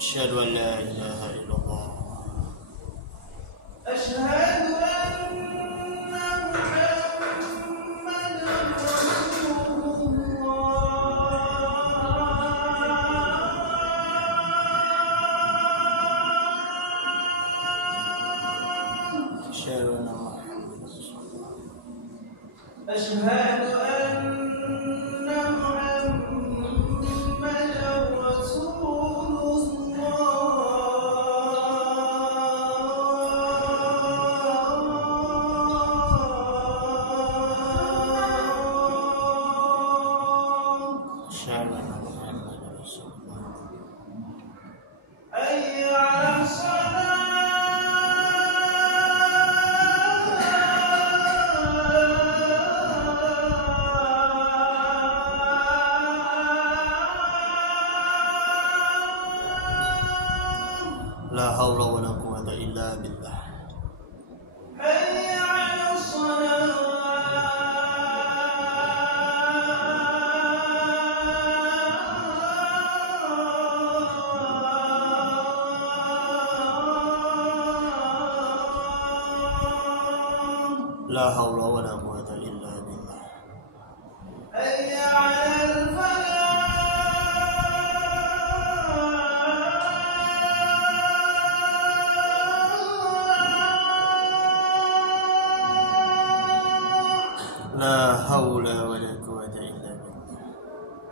أشهد أن لا إله إلا الله أشهد أن محمدا رسول الله أشهد أن محمدا رسول الله أشهد أن محمدا رسول الله أشهد أن محمدا رسول الله حي على الصلاة لا حول ولا قوة إلا بالله حي على الصلاة لا حول ولا قوة إلا بالله حي على الفلاح لا حول ولا قوة إلا بالله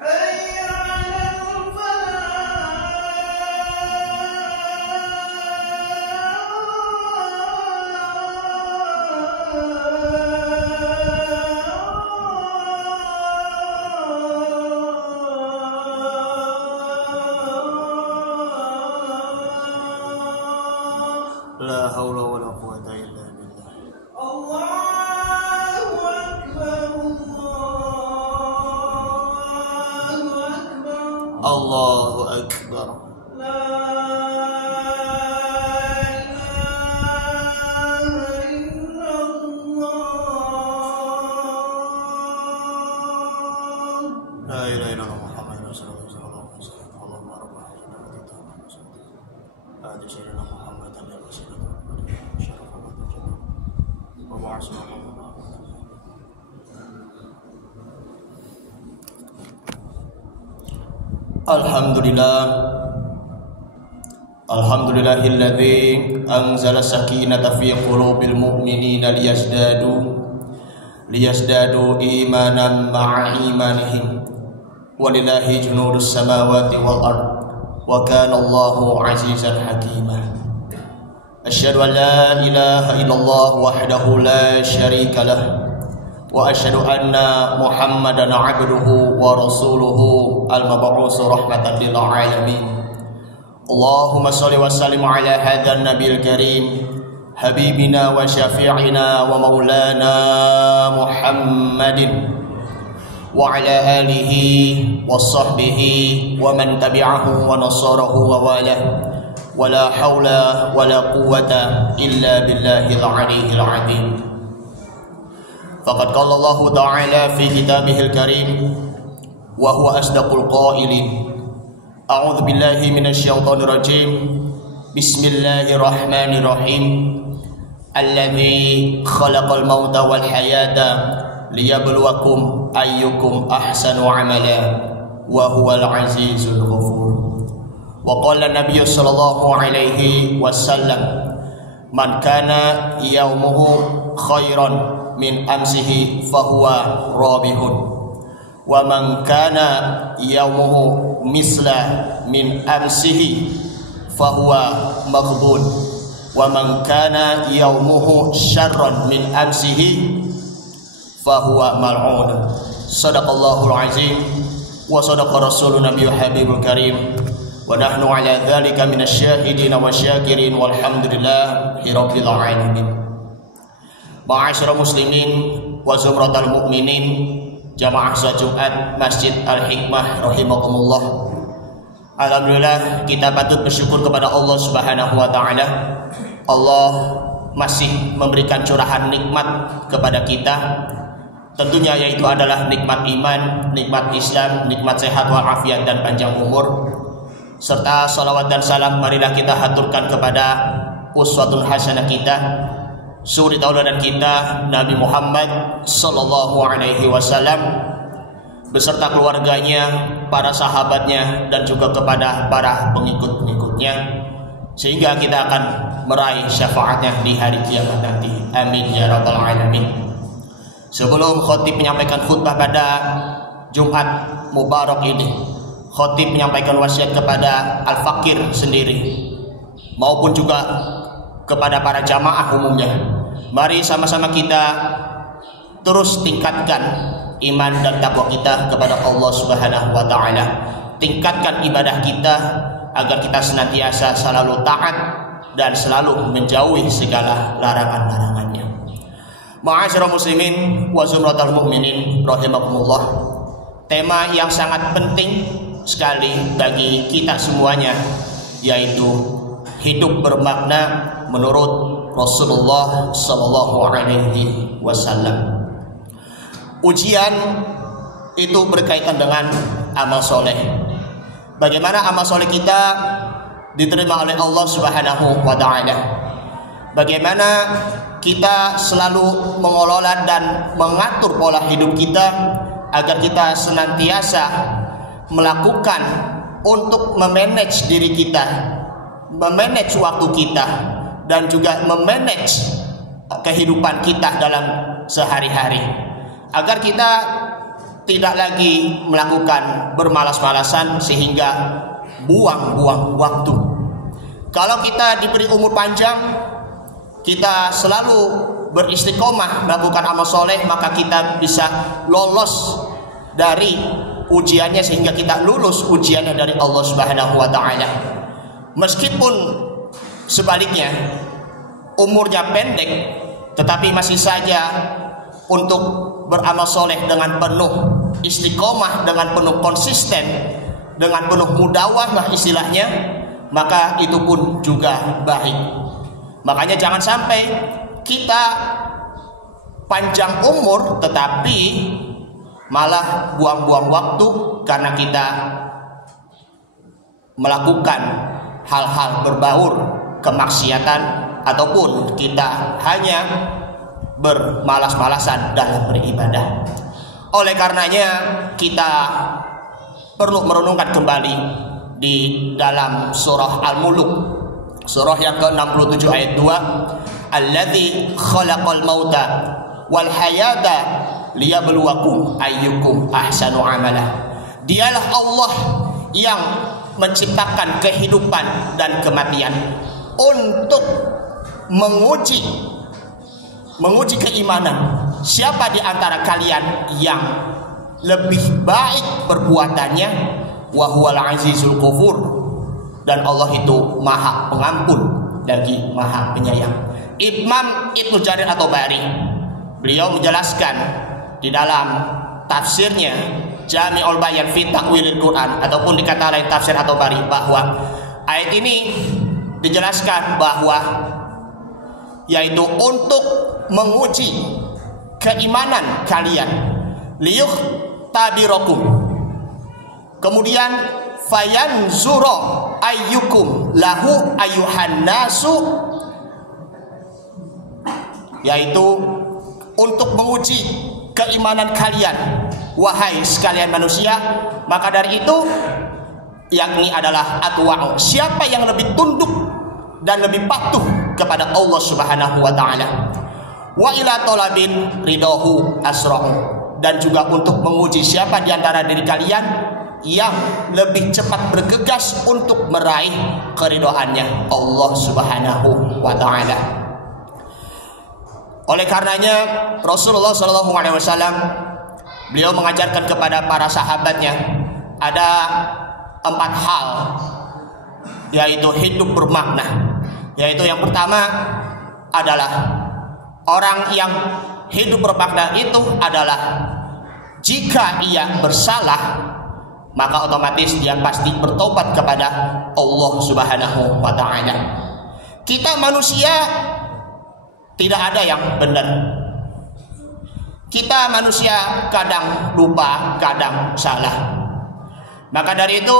حي على الفلاح لا حول ولا قوة إلا بالله الله أكبر الله الله أكبر أكبر لا إله إلا الله لا إله إلا الله محمد رسول الله صلى الله عليه وسلم اللهم رب العالمين هذا سيدنا محمد عليه وسلم شرف وجل وبعثنا الله Alhamdulillahilladzi anzala sakinata fi qulubil mu'minina liyazdadu imanan ma'a imanihim walillahi junudus samawati wal ard wa kana Allahu azizan hakima asyhadu an la ilaha illallah wahdahu la syarika lah wa asyhadu anna Muhammadan abduhu wa rasuluhu al-mab'uts rahmatan lil alamin Allahumma shalli wa sallim ala hadzal nabiyil karim habibina wa syafi'ina wa maulana Muhammadin wa ala alihi wa sahbihi wa man tabi'ahu wa nasarahu wa walah wa la hawla wa la quwwata illa billahil aliyyil azim faqad qala Allah ta'ala fi kitabihil karim wa huwa asdaqul qailin a'udzu billahi minasyaitonir rajim bismillahirrahmanirrahim alladzi khalaqal mauta wal hayata liyabluwakum ayyukum ahsanu amala wa huwal azizul ghafur wa qala nabiyyu sallallahu alaihi wasallam man kana yaumuhu khairan min amsihi fahuwa rabihun wa man kana yaumuhu misla min amsihi fahuwa maghbun wa man kana yaumuhu syarran min amsihi fahuwa mal'un sadaqallahul azim wa sadaqa rasulun nabiyyu habibul karim wa nahnu ala dzalika minasyahidin wa syakirin walhamdulillahi rabbil alamin ma'asyiral muslimin wa zumratal mu'minin jamaah salat Jumat Masjid Al-Hikmah rahimakumullah. Alhamdulillah kita patut bersyukur kepada Allah Subhanahu wa taala. Allah masih memberikan curahan nikmat kepada kita. Tentunya yaitu adalah nikmat iman, nikmat Islam, nikmat sehat walafiat dan panjang umur. serta salawat dan salam marilah kita haturkan kepada uswatun hasanah kita, suri tauladan kita, Nabi Muhammad sallallahu alaihi wasallam beserta keluarganya, para sahabatnya, dan juga kepada para pengikut-pengikutnya, sehingga kita akan meraih syafaatnya di hari kiamat nanti. Amin ya rabbal alamin. Sebelum khotib menyampaikan khutbah pada Jumat Mubarak ini, khotib menyampaikan wasiat kepada al-fakir sendiri maupun juga kepada para jamaah umumnya. Mari sama-sama kita terus tingkatkan iman dan takwa kita kepada Allah Subhanahu wa taala. Tingkatkan ibadah kita agar kita senantiasa selalu taat dan selalu menjauhi segala larangan-larangannya. Ma'asyiral muslimin wa zumratal mu'minin rahimakumullah. Tema yang sangat penting sekali bagi kita semuanya, yaitu hidup bermakna menurut Rasulullah sallallahu alaihi wasallam. Ujian itu berkaitan dengan amal soleh. Bagaimana amal soleh kita diterima oleh Allah Subhanahu wa ta'ala? Bagaimana kita selalu mengelola dan mengatur pola hidup kita agar kita senantiasa melakukan untuk memanage diri kita, memanage waktu kita, dan juga memanage kehidupan kita dalam sehari-hari, agar kita tidak lagi melakukan bermalas-malasan sehingga buang-buang waktu. Kalau kita diberi umur panjang, kita selalu beristiqomah melakukan amal soleh, maka kita bisa lolos dari ujiannya sehingga kita lulus ujiannya dari Allah Subhanahu wa ta'ala. Meskipun sebaliknya umurnya pendek, tetapi masih saja untuk beramal soleh dengan penuh istiqomah, dengan penuh konsisten, dengan penuh mudawamah istilahnya, maka itu pun juga baik. Makanya jangan sampai kita panjang umur tetapi malah buang-buang waktu karena kita melakukan hal-hal berbaur kemaksiatan, ataupun kita hanya bermalas-malasan dalam beribadah. Oleh karenanya kita perlu merenungkan kembali di dalam surah Al-Muluk, surah yang ke-67 ayat 2, Alladzi khalaqal mauta wal hayata liyabluwakum ayyukum ahsanu amala. Dialah Allah yang menciptakan kehidupan dan kematian untuk menguji keimanan. Siapa di antara kalian yang lebih baik perbuatannya? Wa huwal azizul ghafur. Dan Allah itu maha pengampun lagi maha penyayang. Imam Ibnu Jarir at-Tabari, beliau menjelaskan di dalam tafsirnya Jami'ul Bayan fi Ta'wilil Quran, ataupun dikata lain tafsir at-Tabari, bahwa ayat ini dijelaskan bahwa yaitu untuk menguji keimanan kalian, liyuh tabirakum, kemudian fayanzura ayyukum lahu ayyuhan nasu, yaitu untuk menguji keimanan kalian wahai sekalian manusia. Maka dari itu yakni adalah atwa'u, siapa yang lebih tunduk dan lebih patuh kepada Allah Subhanahu wa ta'ala. Wa ila talabin ridahu asra'u, dan juga untuk menguji siapa di antara diri kalian yang lebih cepat bergegas untuk meraih keridhaannya Allah Subhanahu wa ta'ala. Oleh karenanya Rasulullah sallallahu alaihi wasallam beliau mengajarkan kepada para sahabatnya ada 4 hal, yaitu hidup bermakna. Yaitu yang pertama adalah orang yang hidup bermakna itu adalah jika ia bersalah maka otomatis dia pasti bertobat kepada Allah Subhanahu wa ta'ala. Kita manusia tidak ada yang benar. Kita manusia kadang lupa, kadang salah. Maka dari itu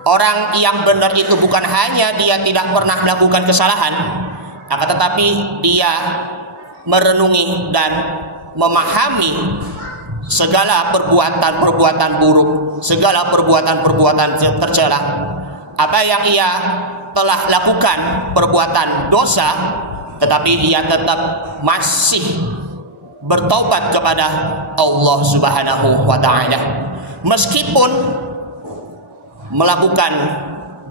Orang yang benar itu bukan hanya dia tidak pernah melakukan kesalahan, akan tetapi dia merenungi dan memahami segala perbuatan-perbuatan buruk, segala perbuatan-perbuatan tercela. Apa yang ia telah lakukan perbuatan dosa, tetapi dia tetap masih bertaubat kepada Allah Subhanahu wa taala. Meskipun melakukan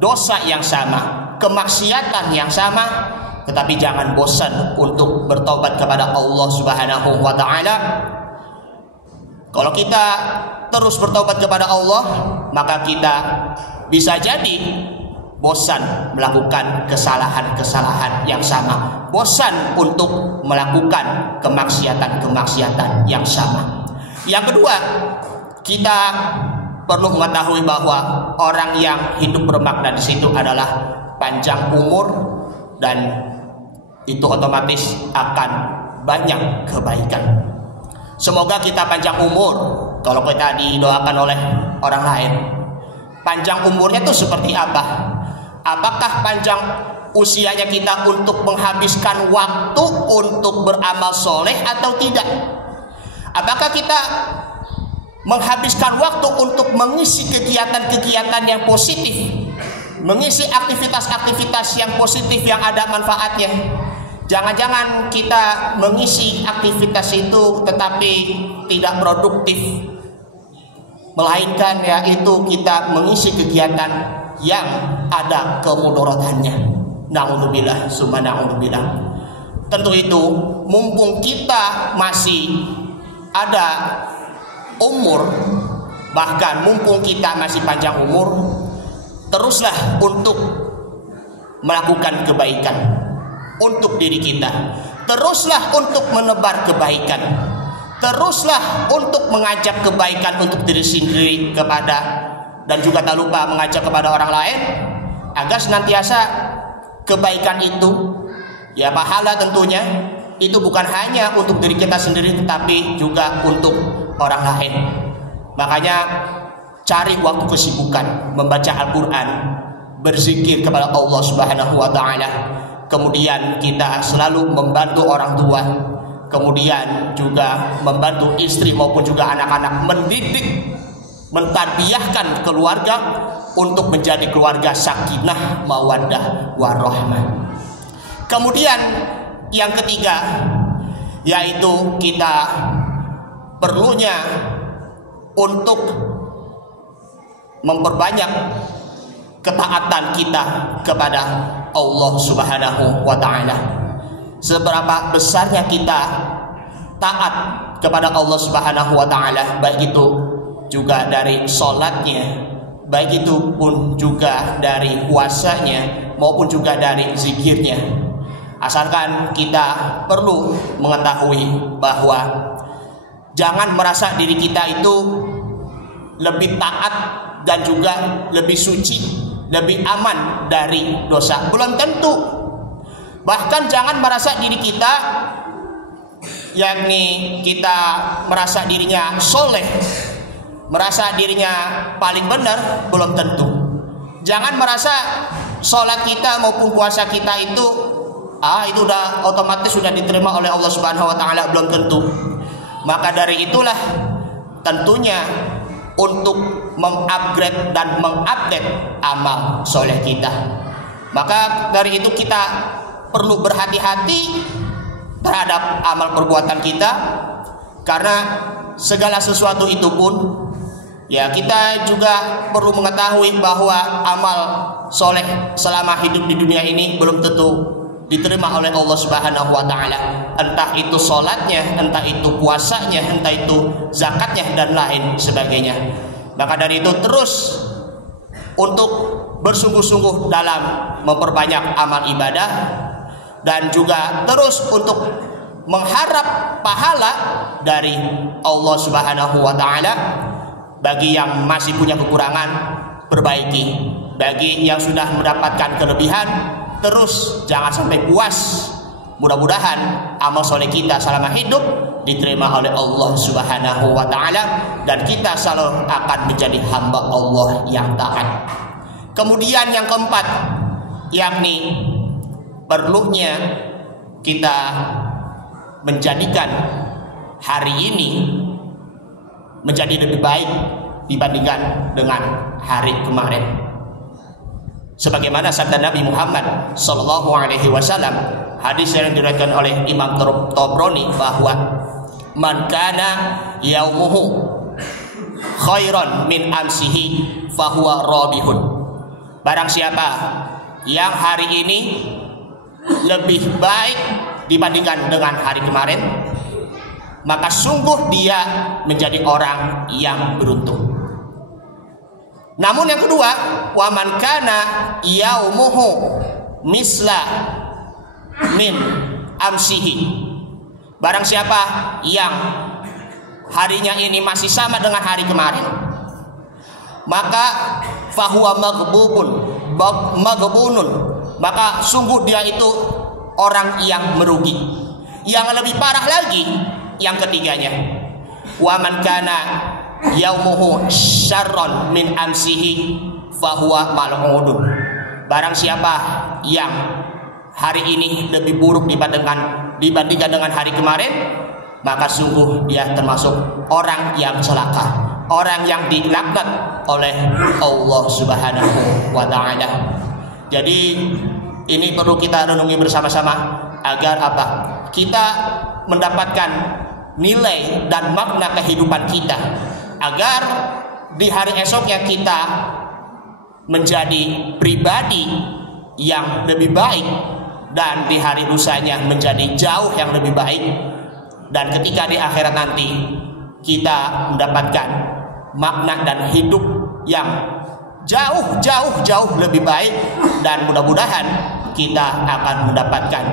dosa yang sama, kemaksiatan yang sama, tetapi jangan bosan untuk bertobat kepada Allah Subhanahu wa taala. Kalau kita terus bertobat kepada Allah, maka kita bisa jadi bosan melakukan kesalahan-kesalahan yang sama, bosan untuk melakukan kemaksiatan-kemaksiatan yang sama. Yang kedua, kita perlu mengetahui bahwa orang yang hidup bermakna di situ adalah panjang umur, dan itu otomatis akan banyak kebaikan. Semoga kita panjang umur. Kalau kita didoakan oleh orang lain, panjang umurnya itu seperti apa? Apakah panjang usianya kita untuk menghabiskan waktu untuk beramal soleh atau tidak? Apakah kita menghabiskan waktu untuk mengisi kegiatan-kegiatan yang positif, mengisi aktivitas-aktivitas yang positif yang ada manfaatnya? Jangan-jangan kita mengisi aktivitas itu tetapi tidak produktif, melainkan yaitu kita mengisi kegiatan yang ada kemudaratannya. Na'udzubillah, summa na'udzubillah. Tentu itu, mumpung kita masih ada umur, bahkan mumpung kita masih panjang umur, teruslah untuk melakukan kebaikan untuk diri kita. Teruslah untuk menebar kebaikan. Teruslah untuk mengajak kebaikan untuk diri sendiri kepada, dan juga tak lupa mengajak kepada orang lain, agar senantiasa kebaikan itu, ya pahala tentunya, itu bukan hanya untuk diri kita sendiri tetapi juga untuk orang lain. Makanya cari waktu kesibukan membaca Al-Quran, berzikir kepada Allah Subhanahu wa taala. Kemudian kita selalu membantu orang tua, kemudian juga membantu istri maupun juga anak-anak, mendidik, mentarbiyahkan keluarga untuk menjadi keluarga sakinah, mawaddah, warahmah. Kemudian yang ketiga, yaitu kita perlunya untuk memperbanyak ketaatan kita kepada Allah Subhanahu wa taala. Seberapa besarnya kita taat kepada Allah Subhanahu wa taala, baik itu juga dari sholatnya, baik itu pun juga dari puasanya, maupun juga dari zikirnya. Asalkan kita perlu mengetahui bahwa jangan merasa diri kita itu lebih taat dan juga lebih suci, lebih aman dari dosa. Belum tentu. Bahkan jangan merasa diri kita, yakni kita merasa dirinya soleh, merasa dirinya paling benar, belum tentu. Jangan merasa sholat kita maupun puasa kita itu itu udah otomatis sudah diterima oleh Allah Subhanahu wa taala, belum tentu. Maka dari itulah tentunya untuk mengupgrade dan mengupdate amal soleh kita. Maka dari itu kita perlu berhati-hati terhadap amal perbuatan kita, karena segala sesuatu itu pun, ya kita juga perlu mengetahui bahwa amal soleh selama hidup di dunia ini belum tentu diterima oleh Allah Subhanahu wa taala. Entah itu sholatnya, entah itu puasanya, entah itu zakatnya dan lain sebagainya. Maka dari itu terus untuk bersungguh-sungguh dalam memperbanyak amal ibadah, dan juga terus untuk mengharap pahala dari Allah Subhanahu wa taala. Bagi yang masih punya kekurangan, perbaiki. Bagi yang sudah mendapatkan kelebihan, terus jangan sampai puas. Mudah-mudahan amal soleh kita selama hidup diterima oleh Allah Subhanahu wa taala, dan kita selalu akan menjadi hamba Allah yang taat. Kemudian yang keempat, yakni perlunya kita menjadikan hari ini menjadi lebih baik dibandingkan dengan hari kemarin. Sebagaimana sabda Nabi Muhammad sallallahu alaihi wasallam, hadis yang diriwayatkan oleh Imam Tabrani, bahwa man kana yaumuhu khairan min amsihi fahuwa rabihun. Barang siapa yang hari ini lebih baik dibandingkan dengan hari kemarin, maka sungguh dia menjadi orang yang beruntung. Namun yang kedua, wa man kana yaumuhu misla min amsihi. Barang siapa yang harinya ini masih sama dengan hari kemarin, maka fahuwa maghbunun, maka sungguh dia itu orang yang merugi. Yang lebih parah lagi, yang ketiganya, wa man kana yaumuhu syarron min amsihi fahuwa mal'udun. Barang siapa yang hari ini lebih buruk dibandingkan dengan hari kemarin, maka sungguh dia termasuk orang yang celaka, orang yang dilaknat oleh Allah Subhanahu wa ta'ala. Jadi ini perlu kita renungi bersama-sama agar apa? Kita mendapatkan nilai dan makna kehidupan kita, agar di hari esoknya kita menjadi pribadi yang lebih baik, dan di hari lusanya menjadi jauh yang lebih baik, dan ketika di akhirat nanti kita mendapatkan makna dan hidup yang jauh lebih baik, dan mudah-mudahan kita akan mendapatkan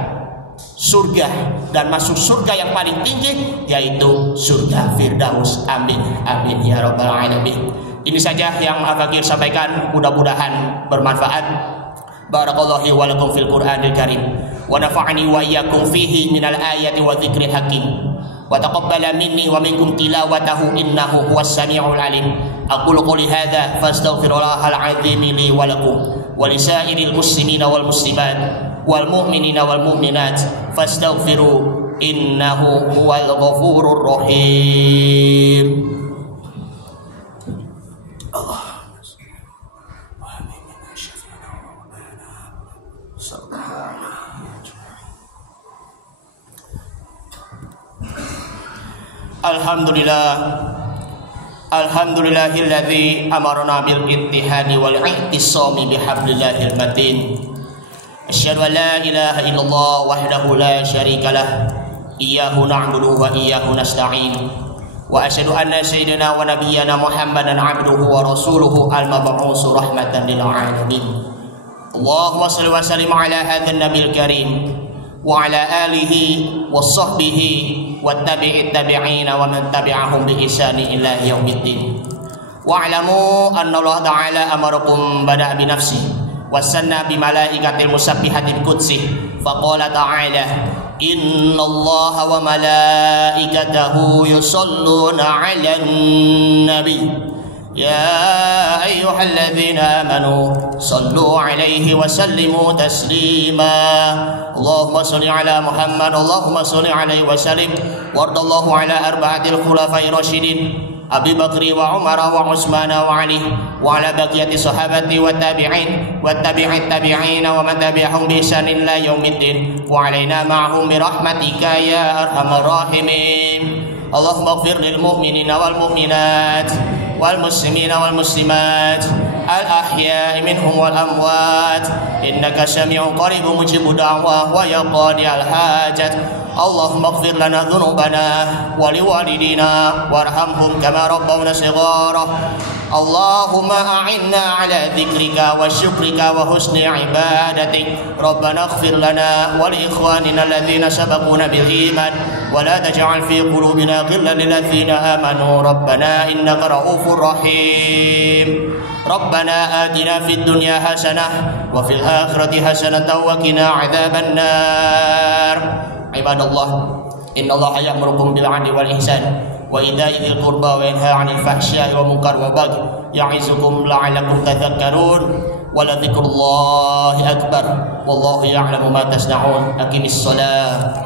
surga dan masuk surga yang paling tinggi, yaitu surga Firdaus. Amin amin ya rabbal alamin. Ini saja yang Al-Fakir sampaikan, mudah-mudahan bermanfaat. Barakallahu wa lakum fil Qur'anil Karim wa nafa'ani wa iyyakum fihi minal ayati wa dzikril hakim wa taqabbala minni wa minkum tilawatahu innahu huwas samiul alim. Aqulu qouli hadza fastaghfirullahal azim li wa lakum wa lisairil muslimina wal muslimat wal mu'minina wal mu'minat fastaghfiru innahu huwal ghafurur rahim. Alhamdulillahilladzi amarna bil ittihadi wal i'tisami bihablillahil matin. Asyhadu an la ilaha illallah wahdahu la syarika lah, iyyahu na'budu wa iyyahu nasta'in. Wa asyhadu anna sayyidina wa nabiyyana Muhammadan 'abduhu wa rasuluhu al-mab'uts rahmatan lil 'alamin. Allahumma shalli wa sallim ala hadzal nabiyil karim wa ala alihi wa sahbihi wattabi'it tabi'ina wa man tabi'ahum bi ihsani ila yaumiddin. Wa'lamu anna Allah ta'ala amarakum bada'a bi nafsi wasanna bi malaikatil musabbihatil qudsi faqala ta'ala innallaha wa malaikatahu yusholluna 'alan nabi ya ayyuhalladzina amanu sallu 'alaihi wa sallimu taslima. Allahumma shalli 'ala Muhammad, Allahumma shalli 'alaihi wa sallim. Wardallahu 'ala arba'atil khulafa'ir rasyidin Abi Bakri wa Umar wa Utsman wa Ali wa 'ala baqiyati sahabati wa tabi'in wa tabi'it tabi'in wa man tabi'ahum bi ihsan ila yaumiddin wa 'alaina ma'hum bi rahmatika ya arhamar rahimin. Allahumma ighfir lil mu'minina wal mu'minat wal muslimina wal muslimat al ahya'i minhum wal amwat innaka sami'un qaribun mujibud da'wah wa ya qadiyal hajat. Allahumma ighfir lana dhunubana wa liwalidina warhamhum kama rabbawna shighara. Allahumma a'inna ala dzikrika wa syukrika wa husni ibadatik. Rabbana ighfir lana wa li ikhwanina alladhina sabaquna bil iman wa la taj'al fi qulubina ghillan lil ladzina amanu rabbana innaka ra'ufur rahim. Rabbana atina fid dunya hasanah wa fil akhirati hasanatan wa qina adzaban nar. Ibadallah, innallaha ya'murukum bil 'adli wal ihsan wa idza'i dzil qurba wa yanha 'anil fahsya'i wal munkari wal baghi ya'izukum la'allakum tadhakkarun. ولذكر الله أكبر والله يعلم ما تصنعون. أقم الصلاة.